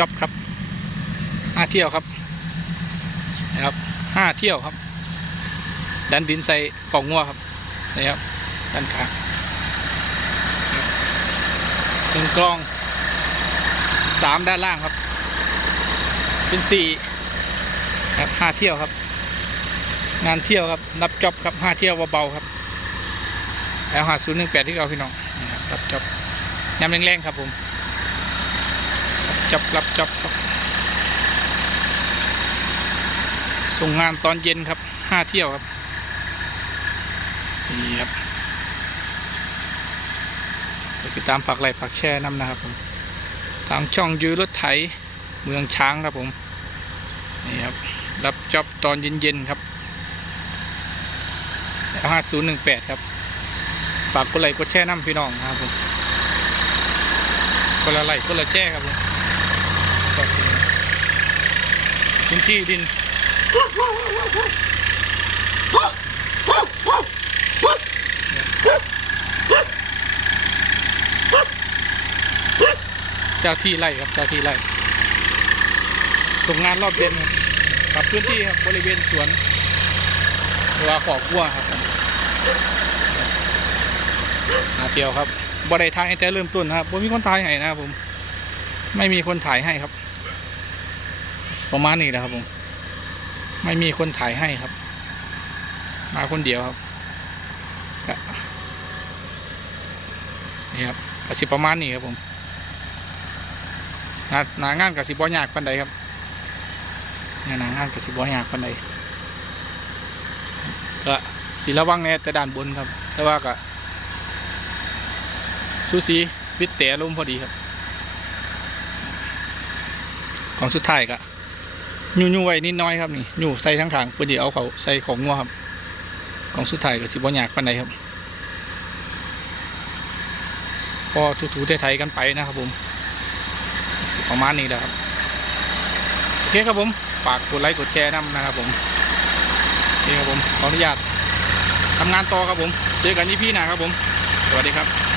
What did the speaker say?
จ็อบครับห้าเที่ยวครับนะครับห้าเที่ยวครับ ดันดินใส่ของงัวครับนี่ครับด้านข้ากับหนึ่งกลองสามด้านล่างครับ เป็นสี่ครับห้าเที่ยวครับ งานเที่ยวครับรับจ็อบครับห้าเที่ยวเบาๆครับแล้วหาศูนย์หนึ่งแปดที่เราพี่น้องนี่ครับจ็อบยำแรงๆครับผม จ็อบรับจ็อบครับ ส่งงานตอนเย็นครับห้าเที่ยวครับนี่ครับติดตามฝากไลค์ฝากแชร์น้ำนะครับผมทางช่องยูรถไถเมืองช้างครับผมนี่ครับรับจ็อบตอนเย็นๆครับห้าศูนย์หนึ่งแปดครับฝากกดไลค์กดแชร์น้ำพี่น้องครับผมคนละไลค์คนละแชร์ครับผมขอบคุณ พื้นที่ดิน เจ้าที่ไร่ครับ เจ้าที่ไร่ส่งงานรอบเย็นครับกับพื้นที่ครับบริเวณสวนหรือว่าขอกวัวครับผมาเที่ยวครับบ่ได้ถ่ายตั้งแต่เริ่มต้นนะครับบ่มีคนถ่ายให้นะครับผม ไม่มีคนถ่ายให้ครับ ประมาณนี้แหละครับผม ไม่มีคนถ่ายให้ครับ มาคนเดียวครับก็นี่ครับกสิประมาณนี้ครับผมงานางานกับสิบ่ยากปันใดครับงานหนางานกับสิบ่ยากปันใดก็สีระวังแน่แต่ด้านบนครับ แต่ว่าก็สูสีวิตเตะลมพอดีครับ ของสุดท้ายก็ ยูยูไว้นิดน้อยครับนี่ยูใส่ทั้งทางเพื่อที่เอาเขาใส่ของงัวครับของสุดท้ายก็สิบ่ยากปันใดครับ พอถูๆไทยๆกันไปนะครับผมประมาณนี้แหละครับโอเคครับผมฝากกดไลค์กดแชร์นำนะครับผมโอเคครับผมขออนุญาตทำงานต่อครับผมเจอกันที่พี่หนาครับผม สวัสดีครับ